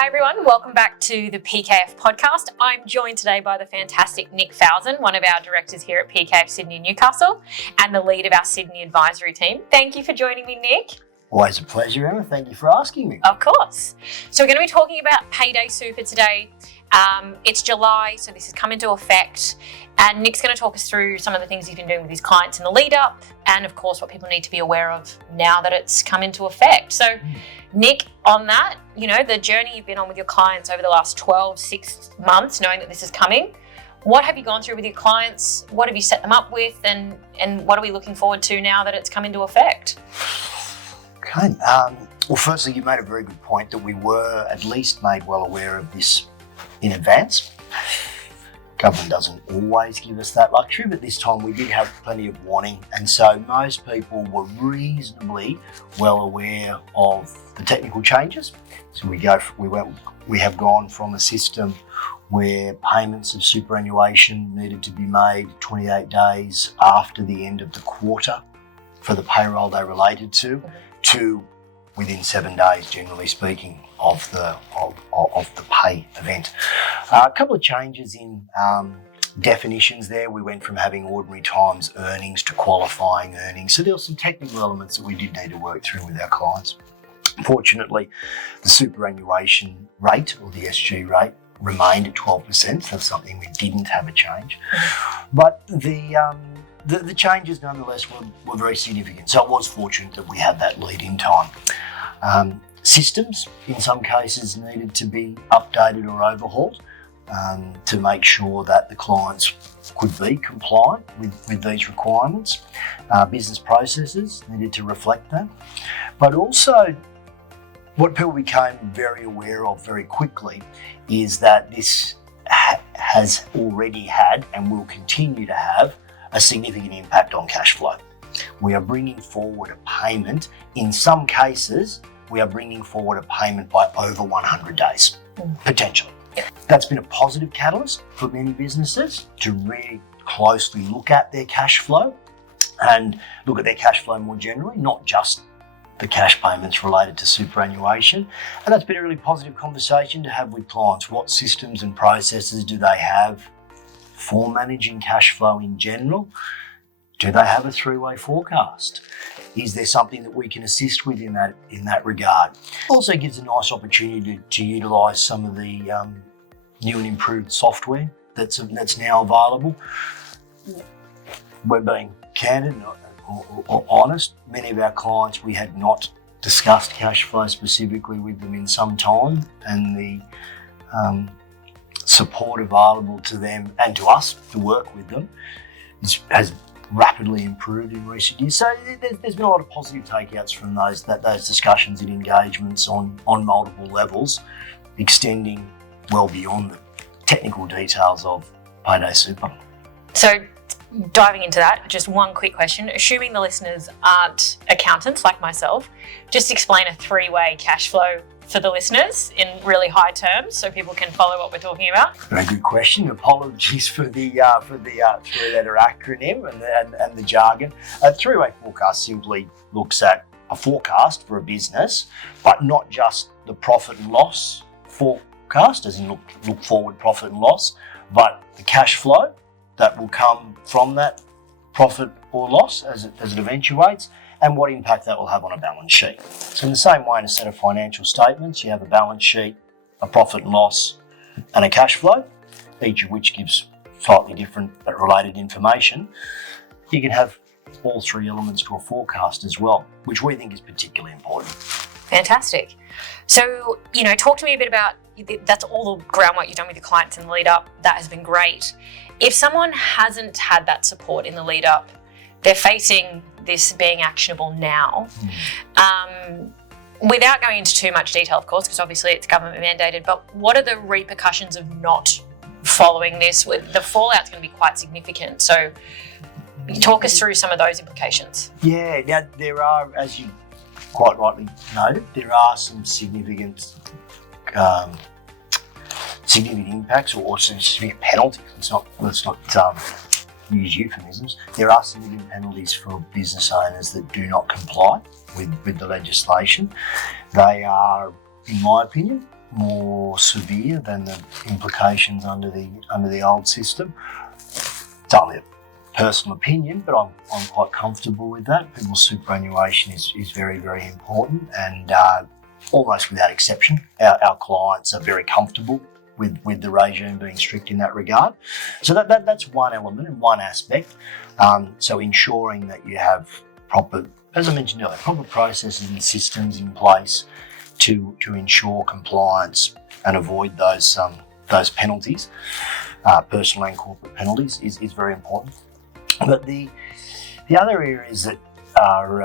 Hi everyone, welcome back to the PKF Podcast. I'm joined today by the fantastic Nick Falzon, one of our directors here at PKF Sydney and Newcastle, and the lead of our Sydney advisory team. Thank you for joining me, Nick. Always a pleasure, Emma. Thank you for asking me. Of course. So we're going to be talking about Payday Super today. It's July, so this has come into effect, and Nick's going to talk us through some of the things he's been doing with his clients in the lead up, and of course what people need to be aware of now that it's come into effect. So Nick, on that, the journey you've been on with your clients over the last 6 months, knowing that this is coming, what have you gone through with your clients? What have you set them up with, and what are we looking forward to now that it's come into effect? Okay. Well, firstly, you made a very good point that we were at least made well aware of this in advance. Government doesn't always give us that luxury, but this time we did have plenty of warning, and so most people were reasonably well aware of the technical changes. So we have gone from a system where payments of superannuation needed to be made 28 days after the end of the quarter for the payroll they related to within 7 days, generally speaking, of the pay event. A couple of changes in definitions there. We went from having ordinary times earnings to qualifying earnings. So there were some technical elements that we did need to work through with our clients. Fortunately, the superannuation rate, or the SG rate, remained at 12%. That's something we didn't have a change. But the changes nonetheless were very significant. So it was fortunate that we had that lead-in time. Systems, in some cases, needed to be updated or overhauled to make sure that the clients could be compliant with these requirements. Business processes needed to reflect that. But also, what people became very aware of very quickly is that this has already had and will continue to have a significant impact on cash flow. We are bringing forward a payment. In some cases, we are bringing forward a payment by over 100 days, potentially. That's been a positive catalyst for many businesses to really closely look at their cash flow and look at their cash flow more generally, not just the cash payments related to superannuation. And that's been a really positive conversation to have with clients. What systems and processes do they have for managing cash flow in general? Do they have a three-way forecast? Is there something that we can assist with in that regard? Also gives a nice opportunity to utilise some of the new and improved software that's now available. We're being candid or honest. Many of our clients, we had not discussed cash flow specifically with them in some time, and the support available to them and to us to work with them has rapidly improved in recent years. So there's been a lot of positive takeouts from those discussions and engagements on multiple levels, extending well beyond the technical details of Payday Super. So diving into that, just one quick question. Assuming the listeners aren't accountants like myself, just explain a three-way cash flow for the listeners in really high terms so people can follow what we're talking about. Very good question. Apologies for the three-letter acronym and the jargon. A three-way forecast simply looks at a forecast for a business, but not just the profit and loss forecast, as in look forward profit and loss, but the cash flow that will come from that profit or loss as it eventuates, and what impact that will have on a balance sheet. So in the same way, in a set of financial statements, you have a balance sheet, a profit and loss, and a cash flow, each of which gives slightly different but related information. You can have all three elements to a forecast as well, which we think is particularly important. Fantastic. So, talk to me a bit about, that's all the groundwork you've done with your clients in the lead up. That has been great. If someone hasn't had that support in the lead up, they're facing this being actionable now. Without going into too much detail, of course, because obviously it's government mandated, but what are the repercussions of not following this? The fallout's going to be quite significant. So talk us through some of those implications. Yeah, now there are, as you quite rightly noted, there are some significant impacts or some significant penalties. Let's not use euphemisms. There are significant penalties for business owners that do not comply with the legislation. They are, in my opinion, more severe than the implications under the old system. It's only a personal opinion, but I'm quite comfortable with that. People's superannuation is very, very important, and almost without exception, our clients are very comfortable with the regime being strict in that regard. So that's one element and one aspect. So ensuring that you have proper, as I mentioned earlier, proper processes and systems in place to ensure compliance and avoid those penalties, personal and corporate penalties, is very important. But the other areas that are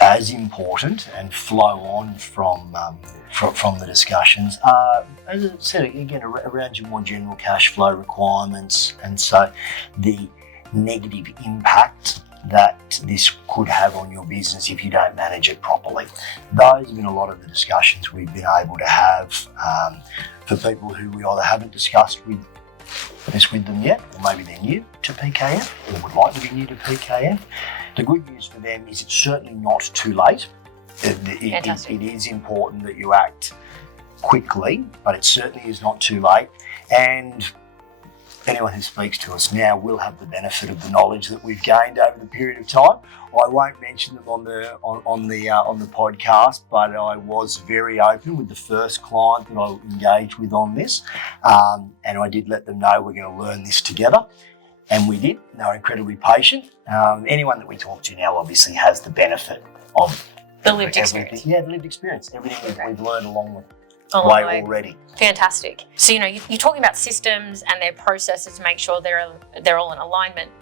as important and flow on from the discussions are, as I said again, around your more general cash flow requirements, and so the negative impact that this could have on your business if you don't manage it properly. Those have been a lot of the discussions we've been able to have for people who we either haven't discussed this with them yet, or maybe they're new to PKF or would like to be new to PKF. The good news for them is it's certainly not too late. It is important that you act quickly, but it certainly is not too late. And anyone who speaks to us now will have the benefit of the knowledge that we've gained over the period of time. I won't mention them on the podcast, but I was very open with the first client that I engaged with on this, and I did let them know we're going to learn this together, and we did. They were incredibly patient. Anyone that we talk to now obviously has the benefit of the lived experience. Yeah, the lived experience. Everything we've learned along the way already. Fantastic. So you're talking about systems and their processes to make sure they're all in alignment.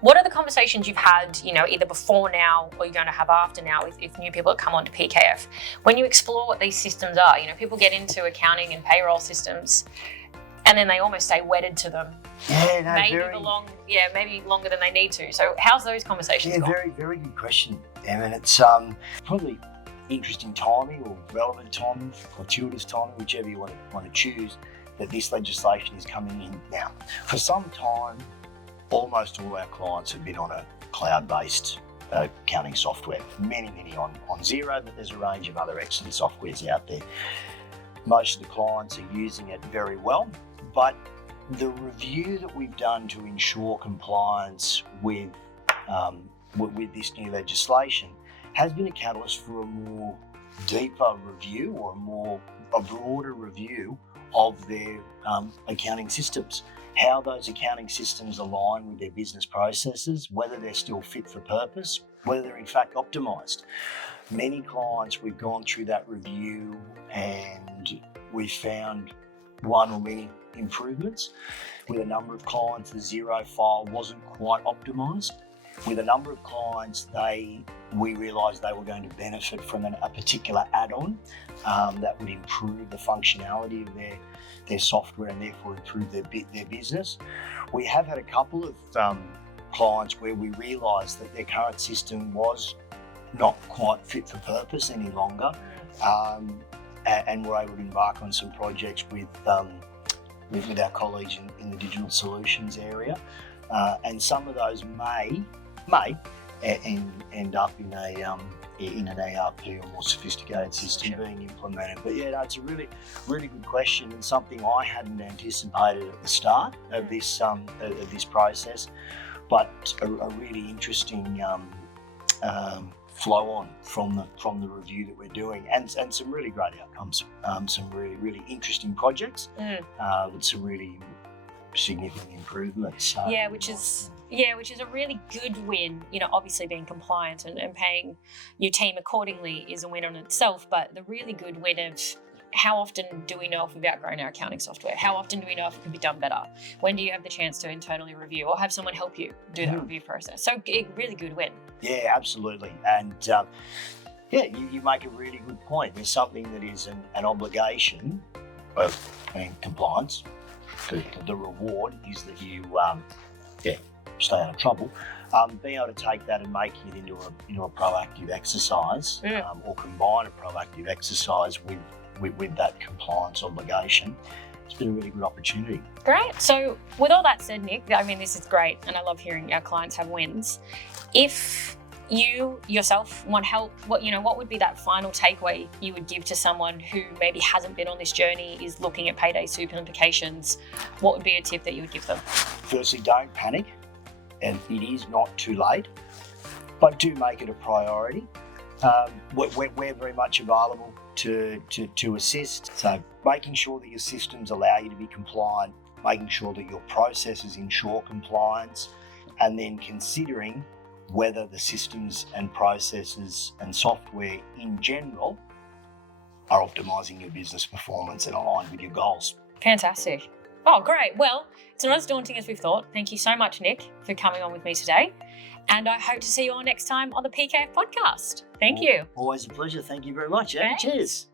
What are the conversations you've had, either before now or you're going to have after now if new people have come onto PKF? When you explore what these systems are, people get into accounting and payroll systems and then they almost stay wedded to them. Yeah, no, maybe longer than they need to. So how's those conversations gone? Very, very good question, Em, and it's probably interesting timing or relevant timing, fortuitous timing, whichever you want to choose, that this legislation is coming in now. For some time, almost all our clients have been on a cloud-based accounting software. Many on Xero, but there's a range of other excellent softwares out there. Most of the clients are using it very well, but the review that we've done to ensure compliance with this new legislation has been a catalyst for a more deeper review or a broader review of their accounting systems, how those accounting systems align with their business processes, whether they're still fit for purpose, whether they're in fact optimised. Many clients, we've gone through that review and we've found one or many improvements. With a number of clients, the Xero file wasn't quite optimised. With a number of clients, we realised they were going to benefit from a particular add-on that would improve the functionality of their software and therefore improve their business. We have had a couple of clients where we realised that their current system was not quite fit for purpose any longer, and were able to embark on some projects with our colleagues in the digital solutions area, and some of those may end up in an ERP or more sophisticated system being implemented. But yeah, it's a really, really good question and something I hadn't anticipated at the start of this process, but a really interesting flow on from the review that we're doing, and some really great outcomes, some really, really interesting projects with some really significant improvements. Which is a really good win. Obviously being compliant and paying your team accordingly is a win on itself, but the really good win of how often do we know if we've outgrown our accounting software? How often do we know if it could be done better? When do you have the chance to internally review or have someone help you do that review process? So a really good win. Yeah, absolutely. And you make a really good point. There's something that is an obligation of compliance. The reward is that you stay out of trouble. Being able to take that and make it into a proactive exercise, or combine a proactive exercise with that compliance obligation, it's been a really good opportunity. Great. So with all that said, Nick, this is great and I love hearing our clients have wins. If you yourself want help, what would be that final takeaway you would give to someone who maybe hasn't been on this journey, is looking at Payday Super implications? What would be a tip that you would give them? Firstly, don't panic, and it is not too late, but do make it a priority. We're very much available to assist. So making sure that your systems allow you to be compliant, making sure that your processes ensure compliance, and then considering whether the systems and processes and software in general are optimising your business performance and aligned with your goals. Fantastic. Oh, great. Well, it's not as daunting as we've thought. Thank you so much, Nick, for coming on with me today. And I hope to see you all next time on the PKF Podcast. Thank you. Always a pleasure. Thank you very much. Yeah? Thanks. Cheers.